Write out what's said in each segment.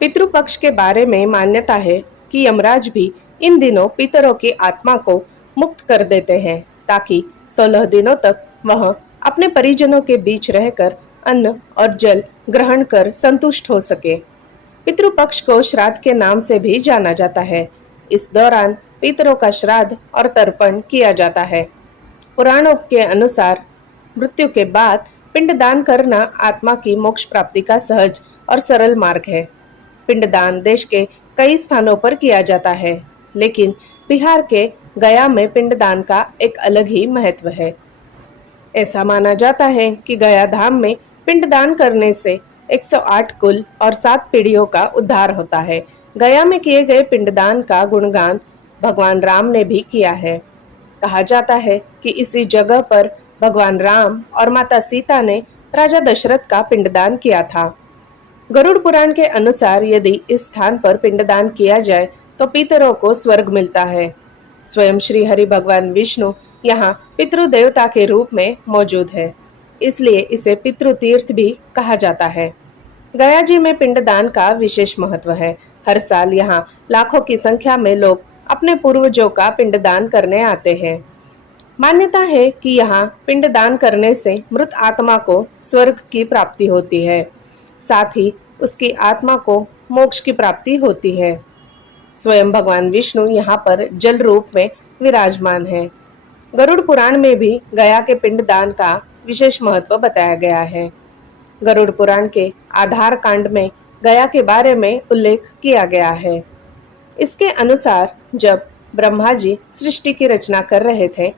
पितृपक्ष के बारे में मान्यता है कि यमराज भी इन दिनों पितरों की आत्मा को मुक्त कर देते हैं ताकि 16 दिनों तक वह अपने परिजनों के बीच रहकर अन्न और जल ग्रहण कर संतुष्ट हो सके। पितृपक्ष को श्राद्ध के नाम से भी जाना जाता है। इस दौरान पितरों का श्राद्ध और तर्पण किया जाता है। पुराणों के अनुसार मृत्यु के बाद पिंडदान करना आत्मा की मोक्ष प्राप्ति का सहज और सरल मार्ग है। पिंडदान देश के कई स्थानों पर किया जाता है, लेकिन बिहार के गया में पिंडदान का एक अलग ही महत्व है। ऐसा माना जाता है कि गया धाम में पिंडदान करने से 108 कुल और 7 पीढ़ियों का उद्धार होता है। गया में किए गए पिंडदान का गुणगान भगवान राम ने भी किया है। कहा जाता है कि इसी जगह पर भगवान राम और माता सीता ने राजा दशरथ का पिंडदान किया था। गरुड़ पुराण के अनुसार यदि इस स्थान पर पिंडदान किया जाए तो पितरों को स्वर्ग मिलता है। स्वयं श्री हरि भगवान विष्णु यहाँ पितृ देवता के रूप में मौजूद है, इसलिए इसे पितृ तीर्थ भी कहा जाता है। गया जी में पिंडदान का विशेष महत्व है। हर साल यहाँ लाखों की संख्या में लोग अपने पूर्वजों का पिंडदान करने आते हैं। मान्यता है कि यहाँ पिंडदान करने से मृत आत्मा को स्वर्ग की प्राप्ति होती है, साथ ही उसकी आत्मा को मोक्ष की प्राप्ति होती है। स्वयं भगवान विष्णु यहाँ पर जल रूप में विराजमान है। गरुड़ पुराण में भी गया के पिंडदान का विशेष महत्व बताया गया है। गरुड़ पुराण के आधार कांड में गया के बारे में उल्लेख किया गया है। इसके अनुसार जब ब्रह्मा जी सृष्टि की रचना कर रहे थे,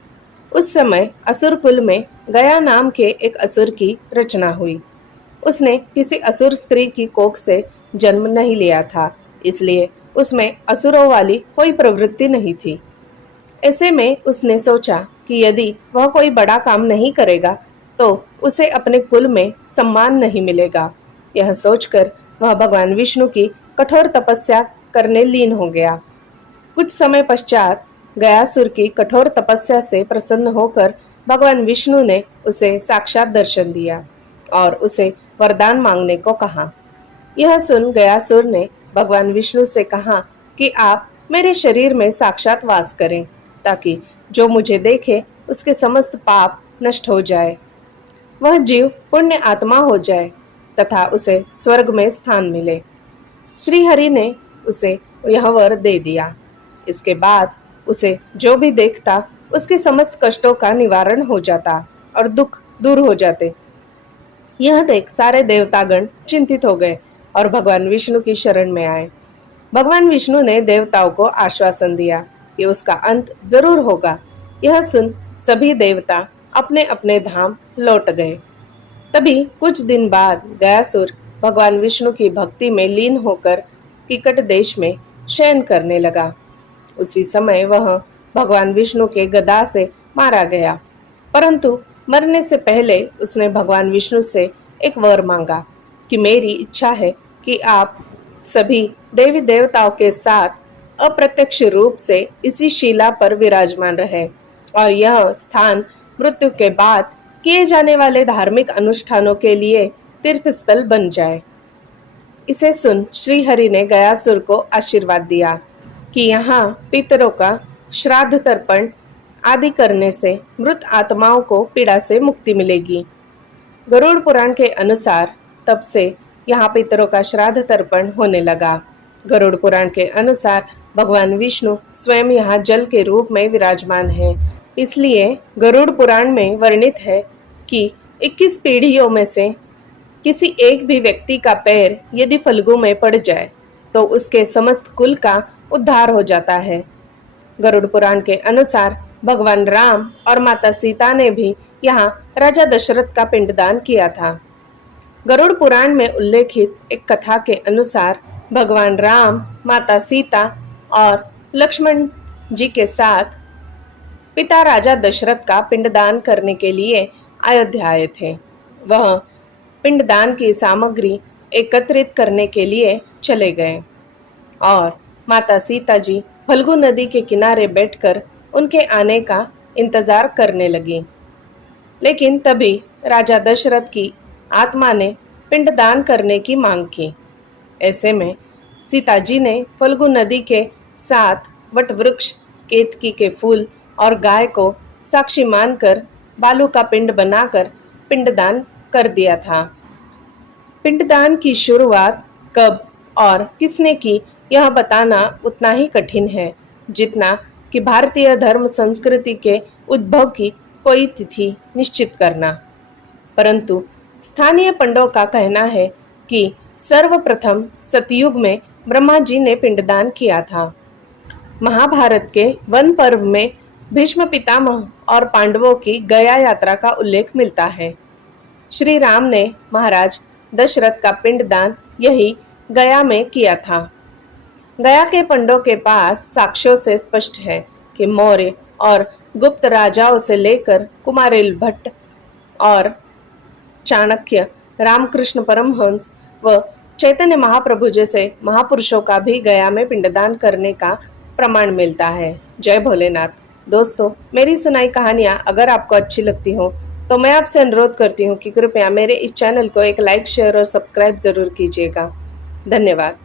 उस समय असुर कुल में गया नाम के एक असुर की रचना हुई। उसने किसी असुर स्त्री की कोख से जन्म नहीं लिया था, इसलिए उसमें असुरों वाली कोई प्रवृत्ति नहीं थी। ऐसे में उसने सोचा कि यदि वह कोई बड़ा काम नहीं करेगा तो उसे अपने कुल में सम्मान नहीं मिलेगा। यह सोचकर वह भगवान विष्णु की कठोर तपस्या करने लीन हो गया। कुछ समय पश्चात गयासुर की कठोर तपस्या से प्रसन्न होकर भगवान विष्णु ने उसे साक्षात दर्शन दिया और उसे वरदान मांगने को कहा। यह सुन गयासुर ने भगवान विष्णु से कहा कि आप मेरे शरीर में साक्षात वास करें ताकि जो मुझे देखे उसके समस्त पाप नष्ट हो जाए, वह जीव पुण्य आत्मा हो जाए तथा उसे स्वर्ग में स्थान मिले। श्री हरि ने उसे यह वर दे दिया। इसके बाद उसे जो भी देखता उसके समस्त कष्टों का निवारण हो जाता और दुख दूर हो जाते। यह देख सारे देवतागण चिंतित हो गए और भगवान विष्णु की शरण में आए। भगवान विष्णु ने देवताओं को आश्वासन दिया कि उसका अंत जरूर होगा। यह सुन सभी देवता अपने अपने धाम लौट गए। तभी कुछ दिन बाद गयासुर भगवान विष्णु की भक्ति में लीन होकर किकट देश में शयन करने लगा। उसी समय वह भगवान विष्णु के गदा से मारा गया, परंतु मरने से पहले उसने भगवान विष्णु से एक वर मांगा कि मेरी इच्छा है कि आप सभी देवी देवताओं के साथ अप्रत्यक्ष रूप से इसी शिला पर विराजमान रहे और यह स्थान मृत्यु के बाद किए जाने वाले धार्मिक अनुष्ठानों के लिए तीर्थ स्थल बन जाए। इसे सुन श्री हरि ने गयासुर को आशीर्वाद दिया कि यहाँ पितरों का श्राद्ध तर्पण आदि करने से मृत आत्माओं को पीड़ा से मुक्ति मिलेगी। गरुड़ पुराण के अनुसार तब से यहाँ पितरों का श्राद्ध तर्पण होने लगा। गरुड़ पुराण के अनुसार भगवान विष्णु स्वयं यहाँ जल के रूप में विराजमान है, इसलिए गरुड़ पुराण में वर्णित है कि 21 पीढ़ियों में से किसी एक भी व्यक्ति का पैर यदि फल्गु में पड़ जाए तो उसके समस्त कुल का उद्धार हो जाता है। गरुड़ पुराण के अनुसार भगवान राम और माता सीता ने भी यहाँ राजा दशरथ का पिंडदान किया था। गरुड़ पुराण में उल्लेखित एक कथा के अनुसार भगवान राम, माता सीता और लक्ष्मण जी के साथ पिता राजा दशरथ का पिंडदान करने के लिए अयोध्या आए थे। वह पिंडदान की सामग्री एकत्रित करने के लिए चले गए और माता सीता जी फल्गु नदी के किनारे बैठकर उनके आने का इंतजार करने लगी। लेकिन तभी राजा दशरथ की आत्मा ने पिंडदान करने की मांग की। ऐसे में सीता जी ने फल्गु नदी के साथ वट वृक्ष, केतकी के फूल और गाय को साक्षी मानकर बालू का पिंड बनाकर पिंडदान कर दिया था। पिंडदान की शुरुआत कब और किसने की, यह बताना उतना ही कठिन है जितना कि भारतीय धर्म संस्कृति के उद्भव की कोई तिथि निश्चित करना। परंतु स्थानीय पंडों का कहना है कि सर्वप्रथम सतयुग में ब्रह्मा जी ने पिंडदान किया था। महाभारत के वन पर्व में भीष्म पितामह और पांडवों की गया यात्रा का उल्लेख मिलता है। श्री राम ने महाराज दशरथ का पिंडदान यही गया में किया था। गया के पंडों के पास साक्ष्यों से स्पष्ट है कि मौर्य और गुप्त राजाओं से लेकर कुमारिल भट्ट और चाणक्य, रामकृष्ण परमहंस व चैतन्य महाप्रभु जैसे महापुरुषों का भी गया में पिंडदान करने का प्रमाण मिलता है। जय भोलेनाथ। दोस्तों, मेरी सुनाई कहानियां अगर आपको अच्छी लगती हो तो मैं आपसे अनुरोध करती हूँ कि कृपया मेरे इस चैनल को एक लाइक, शेयर और सब्सक्राइब जरूर कीजिएगा। धन्यवाद।